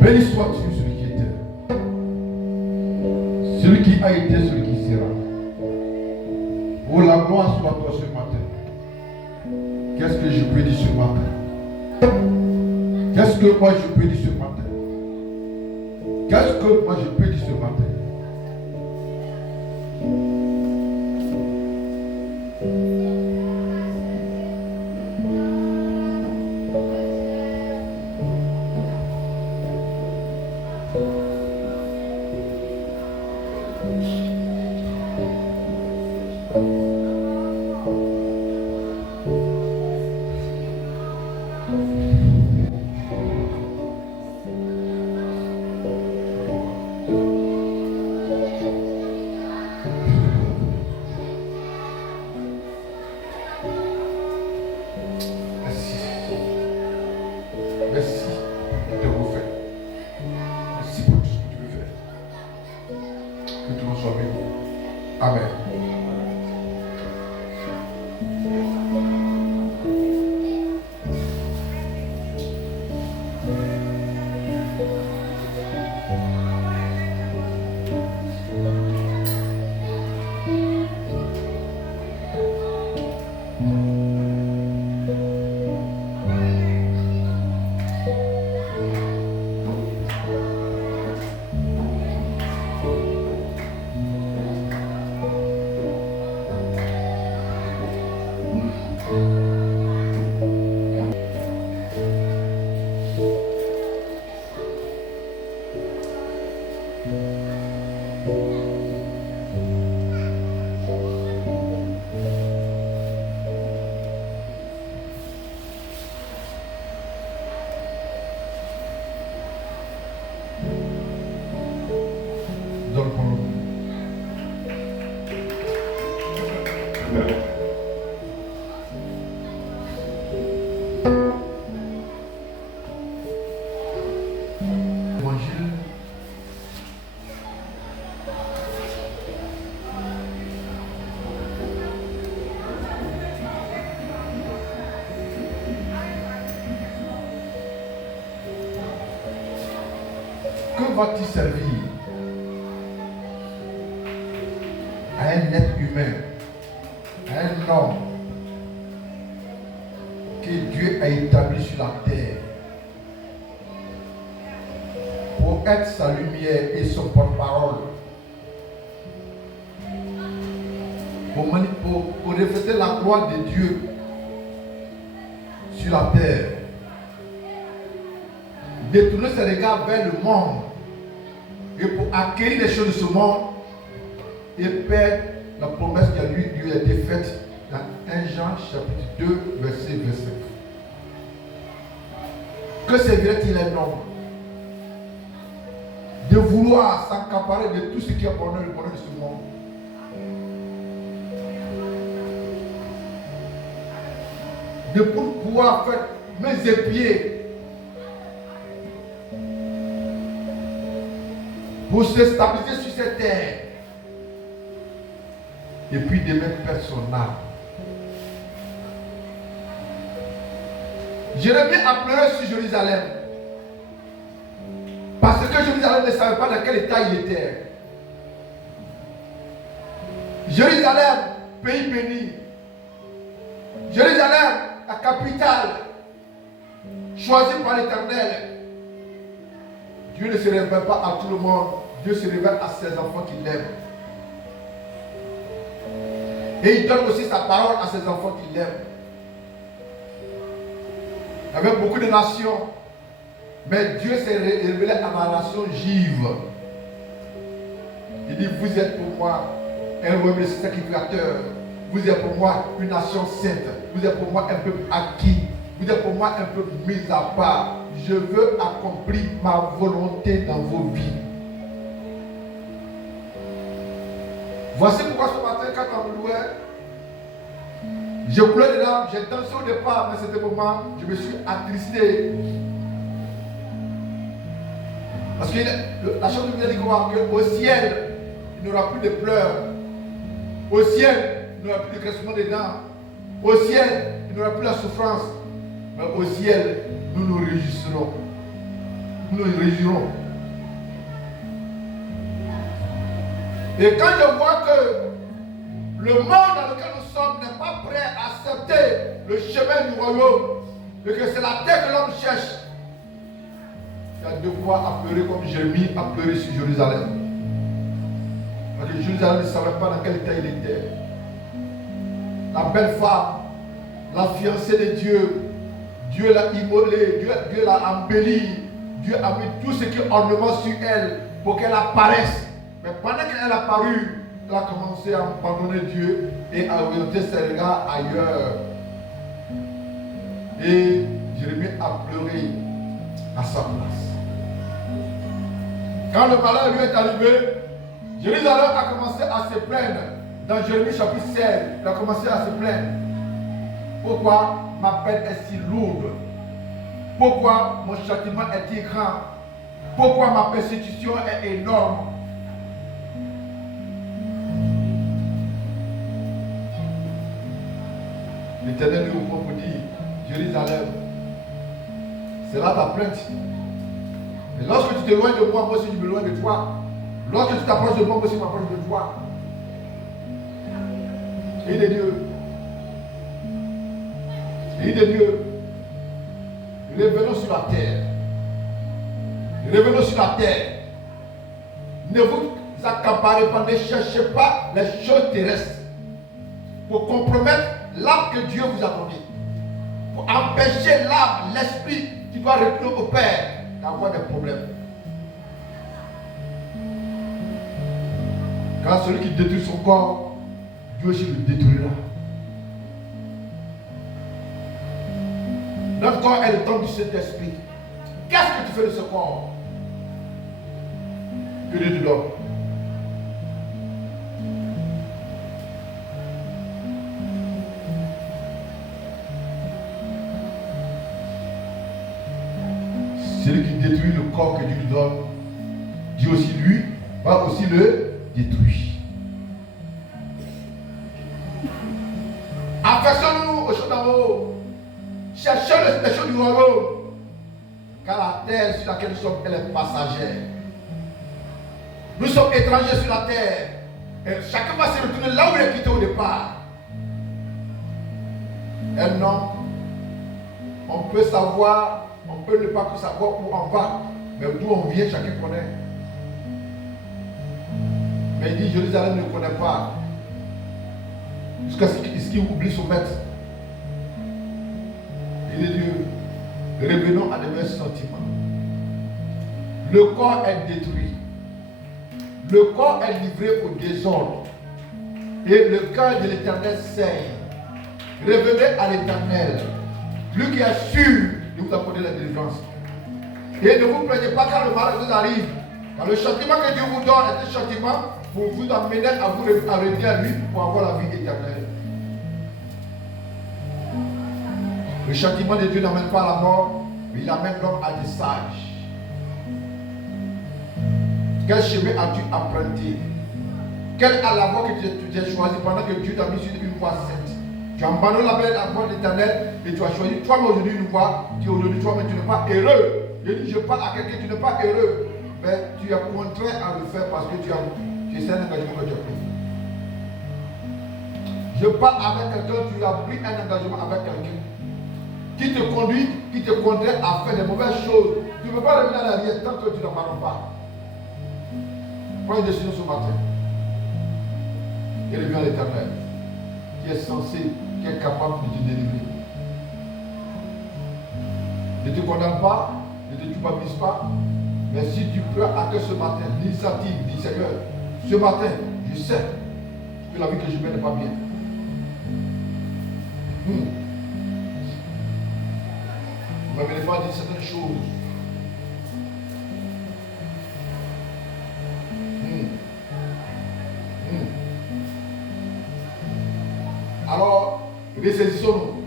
Béni sois-tu celui qui était, celui qui a été, celui qui sera. Oh, la gloire soit toi ce matin. Qu'est-ce que je peux dire ce matin? Qu'est-ce que moi je peux dire ce matin? Qu'est-ce que moi je peux dire ce matin? Que va-t-il servir à un être humain, à un homme que Dieu a établi sur la terre pour être sa lumière et son porte-parole, pour refléter la gloire de Dieu sur la terre, détourner ses regards vers le monde et pour acquérir les choses de ce monde et perdre la promesse qui lui a été faite dans 1 Jean chapitre 2 verset 25. Que servirait-il un homme de vouloir s'accaparer de tout ce qui est bonheur, le bonheur de ce monde? De pouvoir faire mes épieds pour se stabiliser sur cette terre et puis de même personnel. Jérémie a pleuré sur Jérusalem parce que Jérusalem ne savait pas dans quel état il était. Jérusalem, pays béni. Jérusalem, la capitale, choisie par l'Éternel. Dieu ne se révèle pas à tout le monde. Dieu se révèle à ses enfants qu'il aime. Et il donne aussi sa parole à ses enfants qu'il aime. Il y avait beaucoup de nations, mais Dieu s'est révélé à la nation juive. Il dit, vous êtes pour moi un royaume sacrificateur. Vous êtes pour moi une nation sainte. Vous êtes pour moi un peuple acquis. Vous êtes pour moi un peuple mis à part. Je veux accomplir ma volonté dans vos vies. Voici pourquoi ce matin, quand on me louait, je pleure de larmes, j'ai dansé au départ, mais à ce moment, je me suis attristé. Parce que la chose de Dieu dit qu'au ciel, il n'y aura plus de pleurs. Au ciel, il n'y aura plus de crissement des dents. Au ciel, il n'y aura plus la souffrance. Mais au ciel, nous nous réjouirons. Nous nous réjouirons. Et quand je vois que le monde dans lequel nous sommes n'est pas prêt à accepter le chemin du royaume, et que c'est la terre que l'homme cherche, il y a deux fois à pleurer comme Jérémie a pleuré sur Jérusalem. Parce que Jérusalem ne savait pas dans quel état il était. La belle femme, la fiancée de Dieu, Dieu l'a immolée, Dieu l'a embellie, Dieu a mis tout ce qui est ornement sur elle pour qu'elle apparaisse. Mais pendant qu'elle a apparu, elle a commencé à abandonner Dieu et à orienter ses regards ailleurs. Et Jérémie a pleuré à sa place. Quand le malheur lui est arrivé, Jérusalem a commencé à se plaindre. Dans Jérémie chapitre 16, il a commencé à se plaindre. Pourquoi ma peine est si lourde? Pourquoi mon châtiment est si grand? Pourquoi ma persécution est énorme? L'Éternel lui répond pour dire, Jérusalem, c'est là ta plainte. Mais lorsque tu t'éloignes de moi, moi aussi je m'éloigne de toi. Lorsque tu t'approches de moi, moi aussi je m'approche de toi. Et il est Dieu. Et il est Dieu. Revenons sur la terre. Revenons sur la terre. Ne vous accaparez pas, ne cherchez pas les choses terrestres pour compromettre l'âme que Dieu vous a donnée. Pour empêcher l'âme, l'esprit qui doit retourner au Père d'avoir des problèmes. Car celui qui détruit son corps, Dieu aussi le détruira. Notre corps est le temple du Saint-Esprit. Qu'est-ce que tu fais de ce corps que Dieu te donne? Celui qui détruit le corps que Dieu lui donne, Dieu aussi lui va aussi le détruire. Affectionnons-nous aux choses d'en haut. Cherchons les choses du royaume. Car la terre sur laquelle nous sommes, elle est passagère. Nous sommes étrangers sur la terre. Et chacun va se retourner là où il est quitté au départ. Un homme, on peut savoir, on peut ne pas savoir où on va, mais d'où on vient, chacun connaît. Mais il dit, Jérusalem ne connaît pas. Jusqu'à ce qu'il oublie son maître. Il est Dieu. Revenons à de meilleurs sentiments. Le corps est détruit. Le corps est livré au désordre. Et le cœur de l'Éternel saigne. Revenez à l'Éternel. Lui qui est sûr de vous apporter la délivrance. Et ne vous plaignez pas quand le malheur vous arrive. Car le châtiment que Dieu vous donne est un châtiment pour vous amener à vous revenir à lui pour avoir la vie éternelle. Le châtiment de Dieu n'amène pas à la mort, mais il amène l'homme à des sages. Quel chemin as-tu emprunté? Quelle est la voie que tu as choisie pendant que Dieu t'a mis sur une voie sainte? Tu as abandonné la voie de l'Éternel et tu as choisi toi-même aujourd'hui une voie qui aujourd'hui toi-même tu n'es pas heureux. Je parle à quelqu'un, tu n'es pas heureux. Mais tu es contraint à le faire parce que tu sais un engagement que tu as pris. Je parle avec quelqu'un, tu as pris un engagement avec quelqu'un qui te conduit, qui te contraint à faire des mauvaises choses. Tu ne peux pas revenir en arrière tant que tu n'abandonnes pas. Prends une décision ce matin. Et reviens à l'Éternel, qui est censé, qui est capable de te délivrer. Ne te condamne pas, ne te culpabilise pas. Mais si tu peux accueillir ce matin l'initiative, dis Seigneur, ce matin, je sais que la vie que je mène n'est pas bien. Vous m'avez pas dit certaines choses. Alors, ressaisissons-nous.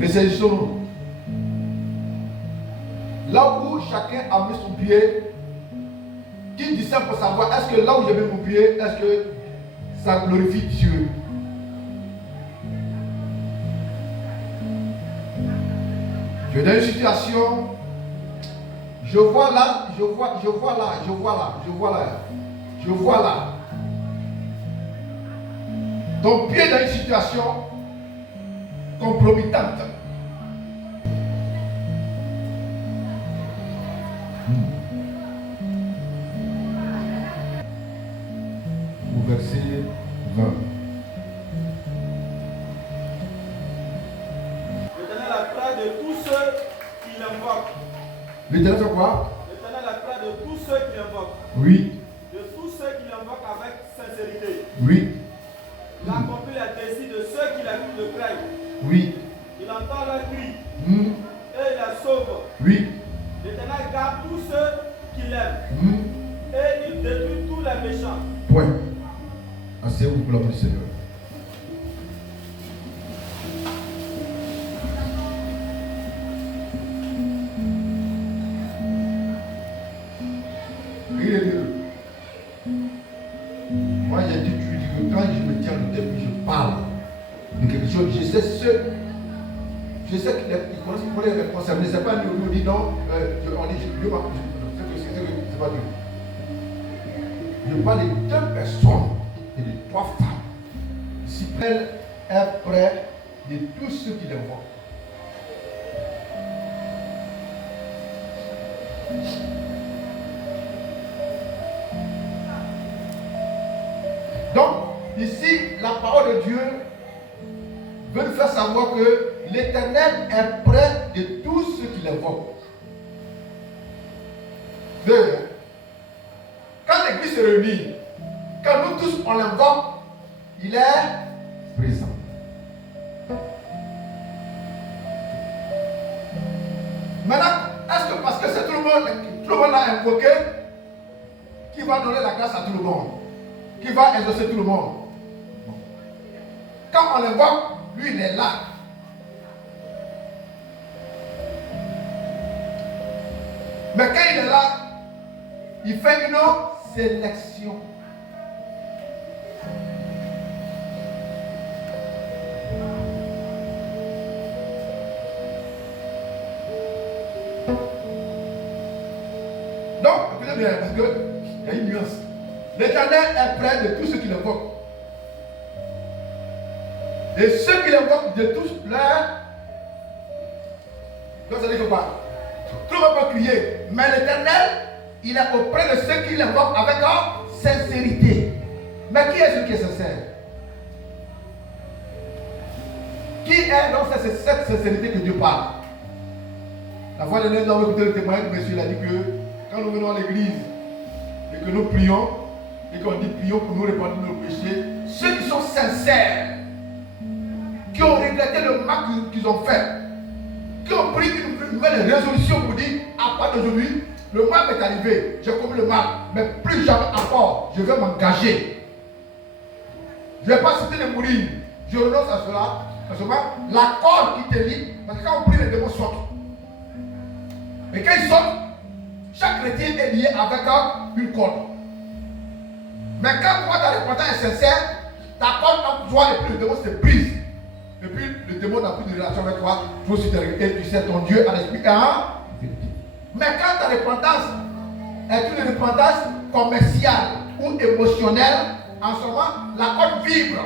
Ressaisissons-nous. Là où chacun a mis son pied, qui dit ça pour savoir est-ce que là où j'ai mis mon pied, est-ce que ça glorifie Dieu? Je suis dans une situation, je vois là. Ton pied dans une situation compromettante. Au verset 20. L'Éternel a peur de tous ceux qui l'invoquent. L'Éternel fait quoi? L'Éternel a peur de tous ceux qui l'invoquent. Oui. De tous ceux qui l'invoquent avec sincérité. Oui. Il accomplit les désirs de ceux qui le craignent. Oui. Il entend leurs cris et il les sauve. Oui. L'Éternel garde tous ceux qui l'aiment et il détruit tous les méchants. Point. Asseyez-vous pour la du Seigneur. Moi j'ai dit que quand je me tiens le tête, je parle de quelque chose, je sais qu'il est concerné. Ce n'est pas nous dit non, on dit Dieu va c'est pas Dieu. Je parle de deux personnes et de trois femmes. Si elle est près de tous ceux qui l'invoquent. Donc, ici, la parole de Dieu veut nous faire savoir que l'Éternel est près de tous ceux qui l'invoquent. Quand l'Église se réunit, quand nous tous on l'invoque, il est présent. Maintenant, est-ce que parce que c'est tout le monde l'a invoqué, qui va donner la grâce à tout le monde, qui va exaucer tout le monde? Quand on l'invoque, lui il est là. Mais quand il est là, il fait une sélection. Donc, écoutez bien, parce qu'il y a une nuance. L'Éternel est près de tous ceux qui l'invoquent. Et ceux qui l'invoquent de tous leurs. Donc, ça dit que quoi? Tout le monde peut crier. Mais l'Éternel, il est auprès de ceux qui l'invoquent avec sincérité. Mais qui est celui qui est sincère? Qui est donc cette sincérité que Dieu parle? La fois dernière, nous avons écouté le témoignage de monsieur, il a dit que quand nous venons à l'église et que nous prions, et qu'on dit prions pour nous répandre nos péchés, ceux qui sont sincères, qui ont regretté le mal qu'ils ont fait, qui ont pris une nouvelle résolution pour dire à partir d'aujourd'hui, le mal m'est arrivé, j'ai commis le mal, mais plus jamais encore, je vais m'engager. Je ne vais pas citer de mourir, je renonce à cela. En ce moment, la corde qui te lie, parce que quand on prie, les démons sortent. Mais quand ils sortent, chaque chrétien est lié avec une corde. Mais quand toi, ta repentance est sincère, ta corde entre toi et puis le démon se brise. Et puis le démon n'a plus de relation avec toi, toi aussi et tu sais ton Dieu à l'esprit. Mais quand ta repentance est une repentance commerciale ou émotionnelle, en ce moment, la corde vibre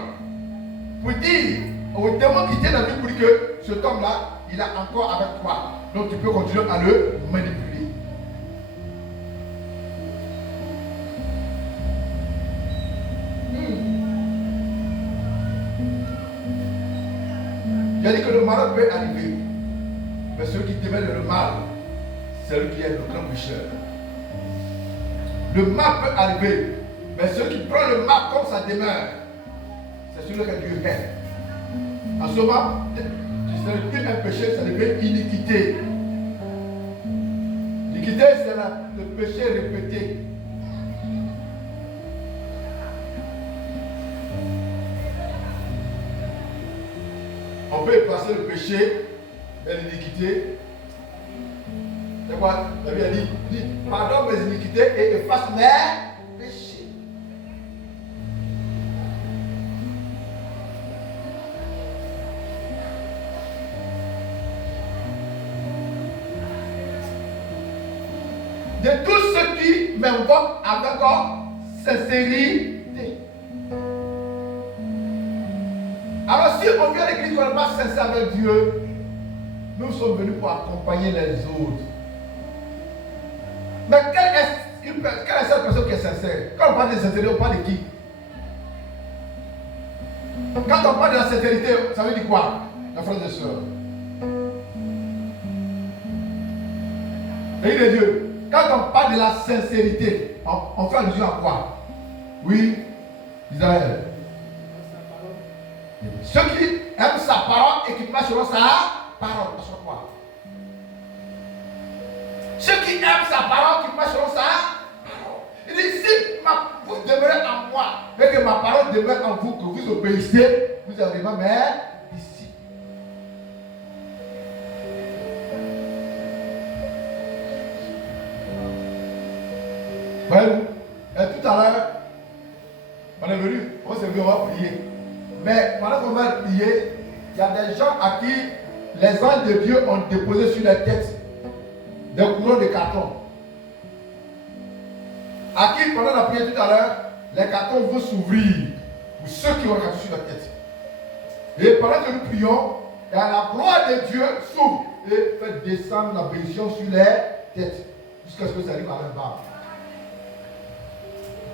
pour dire au démon qui tient la vie pour dire que cet homme-là, il est encore avec toi. Donc tu peux continuer à le manipuler. Il a dit que le mal peut arriver. Mais celui qui démêle le mal, c'est celui qui est le grand pécheur. Le mal peut arriver. Mais celui qui prend le mal comme sa demeure, c'est celui que Dieu est. En ce moment, ce n'est plus un péché, ça devient iniquité. L'iniquité, c'est le péché répété. On peut effacer le péché et l'iniquité. C'est quoi? La Bible dit pardonne mes iniquités et efface mes péchés. De tous ceux qui m'invoquent avec sincérité. Alors si on vient à l'église, on n'est pas sincère avec Dieu, nous sommes venus pour accompagner les autres. Mais quelle est cette personne qui est sincère? Quand on parle de sincérité, on parle de qui? Quand on parle de la sincérité, ça veut dire quoi, mes frères et sœurs? Pays de Dieu. Quand on parle de la sincérité, on fait allusion à quoi? Oui, Israël. Ceux qui aiment sa parole et qui marchent selon sa parole. Sur quoi? Ceux qui aiment sa parole, qui marchent selon sa parole. Il dit, si vous demeurez en moi et que ma parole demeure en vous, que vous obéissez, vous avez vraiment mes disciples. Voyez-vous, tout à l'heure, on est venu, on s'est vu, on va prier. Mais pendant qu'on va prier, il y a des gens à qui les anges de Dieu ont déposé sur leur tête des couronnes de carton. À qui, pendant la prière tout à l'heure, les cartons vont s'ouvrir pour ceux qui ont le carton sur leur tête. Et pendant que nous prions, la gloire de Dieu s'ouvre et fait descendre la bénédiction sur les têtes jusqu'à ce que ça arrive à leur barbe.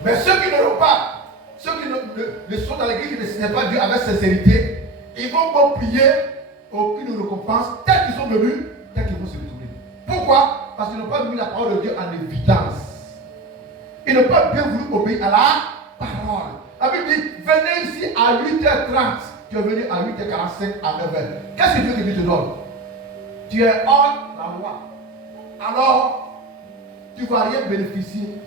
Mais ceux qui ne l'ont pas, ceux qui ne sont dans l'église, qui ne signent pas Dieu avec sincérité, ils vont pas prier aucune récompense, tel qu'ils sont venus, tel qu'ils vont se retourner. Pourquoi? Parce qu'ils n'ont pas mis la parole de Dieu en évidence. Ils n'ont pas bien voulu obéir à la parole. La Bible dit, venez ici à 8h30. Tu es venu à 8h45 à 9h. Qu'est-ce que Dieu te donne? Tu es hors la loi. Alors, tu ne vas rien bénéficier.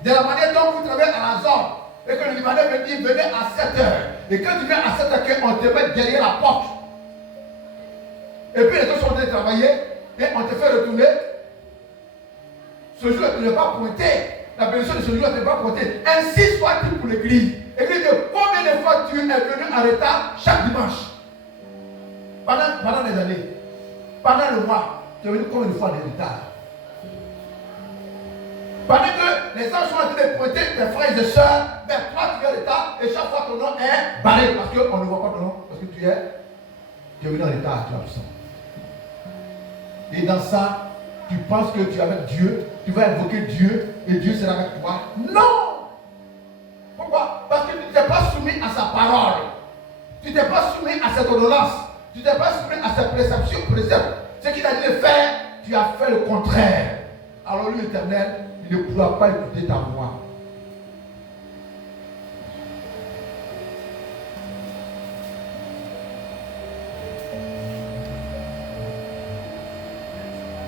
De la manière dont vous travaillez à la zone, et que le Libanais me dit, venez à 7h. Et quand tu viens à 7h, on te met derrière la porte. Et puis les autres sont en train de travailler, et on te fait retourner. Ce jour-là, tu n'es pas pointé. La bénédiction de ce jour-là, tu n'es pas pointé. Ainsi soit-il pour l'église. Église, combien de fois tu es venu en retard chaque dimanche? Pendant les années, pendant le mois, tu es venu combien de fois en retard? Pendant que les gens sont en train de pointer tes frères et sœurs, mais toi tu es en retard et chaque fois ton nom est barré parce qu'on ne voit pas ton nom, parce que tu es venu en retard, tu es absent. Et dans ça, tu penses que tu es avec Dieu, tu vas invoquer Dieu et Dieu sera avec toi. Non! Pourquoi? sa parole. Tu t'es pas soumis à cette ordonnance. Tu t'es pas soumis à cette précepte. Ce qu'il a dit de faire, tu as fait le contraire. Alors lui, l'Éternel, il ne pourra pas écouter ta voix.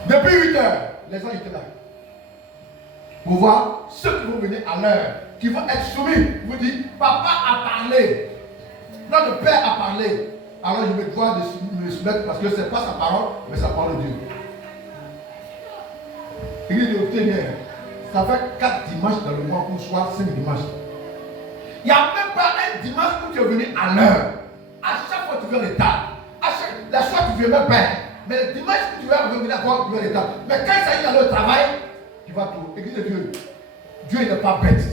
Depuis 8 heures, les gens étaient là. Pour voir ceux qui vont venir à l'heure, qui vont être soumis. Vous dites, papa a parlé. Notre père a parlé. Alors je vais devoir me soumettre parce que ce n'est pas sa parole, mais sa parole de Dieu. Église de Ténière, ça fait 4 dimanches dans le mois pour soit 5 dimanches. Il n'y a même pas un dimanche où tu es venu à l'heure. À chaque fois tu viens en retard. La fois tu viens même pas. Mais le dimanche où tu vas revenir encore, tu viens en retard. Mais quand il s'agit dans le travail, tu vas tout. Église de Dieu, Dieu n'est pas bête.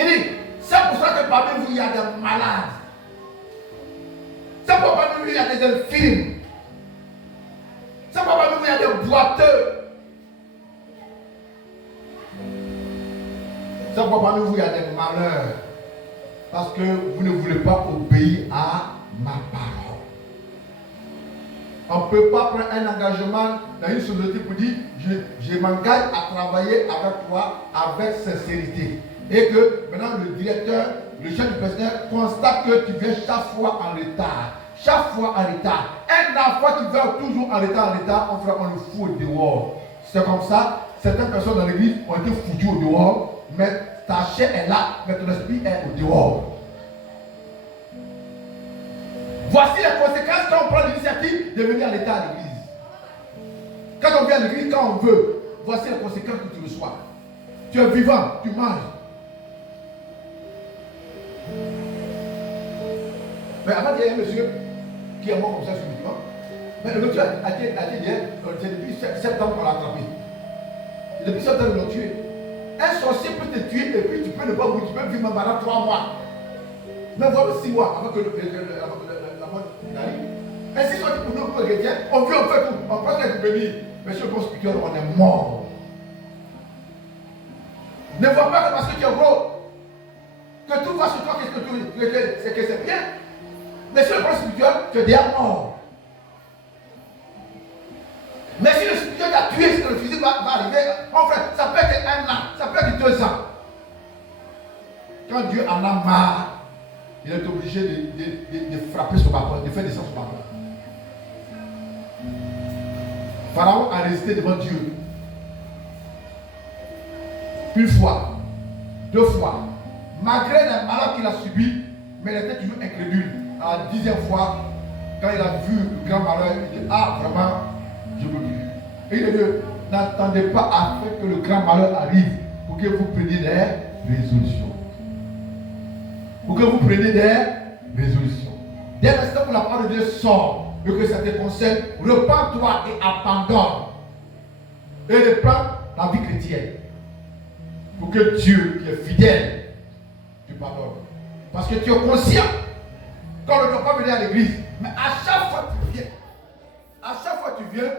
Il dit, c'est pour ça que parmi vous il y a des malades. C'est pour ça que parmi vous il y a des infirmes. C'est pour ça que parmi vous il y a des boiteux. C'est pour ça que parmi vous il y a des malheurs. Parce que vous ne voulez pas obéir à ma parole. On ne peut pas prendre un engagement dans une société pour dire je m'engage à travailler avec toi avec sincérité. Et que maintenant le directeur, le chef du personnel constate que tu viens chaque fois en retard. Chaque fois en retard. Un enfant qui vient toujours en retard, on le fout au dehors. C'est comme ça, certaines personnes dans l'église ont été foutues au dehors, mais ta chair est là, mais ton esprit est au dehors. Voici les conséquences quand on prend l'initiative de venir à l'état à l'église. Quand on vient à l'église, quand on veut, voici les conséquences que tu reçois. Tu es vivant, tu manges. Mais avant, il y a un monsieur qui est mort comme ça subitement. Mais le monsieur a été hier, c'est depuis septembre qu'on l'a attrapé. Depuis septembre, ils l'ont tué. Un sorcier peut te tuer et puis tu peux ne pas mourir, tu peux vivre pendant 3 mois. Mais voilà 6 mois avant que la mort arrive. Ainsi soit pour nous, pour les chrétiens, on vit, on fait tout. On pense qu'être béni. Mais sur le plan spirituel, on est mort. Ne vois pas que parce que tu es gros, que tout va sur toi, qu'est-ce que tu veux, c'est que c'est bien. Mais sur le plan spirituel, tu es déjà mort. Mais si le spirituel t'a tué, si le physique va arriver, en fait, ça peut être 1 an, ça peut être 2 ans. Quand Dieu en a marre, il est obligé de frapper son papa, de faire descendre son papa. Pharaon a résisté devant Dieu. 1 fois, 2 fois. Malgré les malheurs qu'il a subis, mais il était toujours incrédule. À la 10e fois, quand il a vu le grand malheur, il dit, ah vraiment, je me dis. Et il dit, n'attendez pas à faire que le grand malheur arrive pour que vous preniez des résolutions. Pour que vous preniez des résolutions. Dès l'instant où la parole de Dieu sort et que ça te concerne, repends-toi et abandonne. Et reprends la vie chrétienne. Pour que Dieu, qui est fidèle, tu pardonnes. Parce que tu es conscient qu'on ne doit pas venir à l'église. Mais à chaque fois que tu viens,